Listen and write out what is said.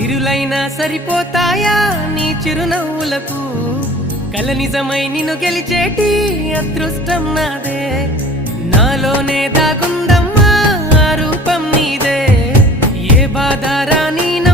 సిరులైనా సరిపోతాయా నీ చిరునవ్వులకు కల నిజమై నిన్ను గెలిచేటి అదృష్టం నాదే నాలోనే దాగుందమ్మా ఆ రూపం నీదే ఏ బాధ రాని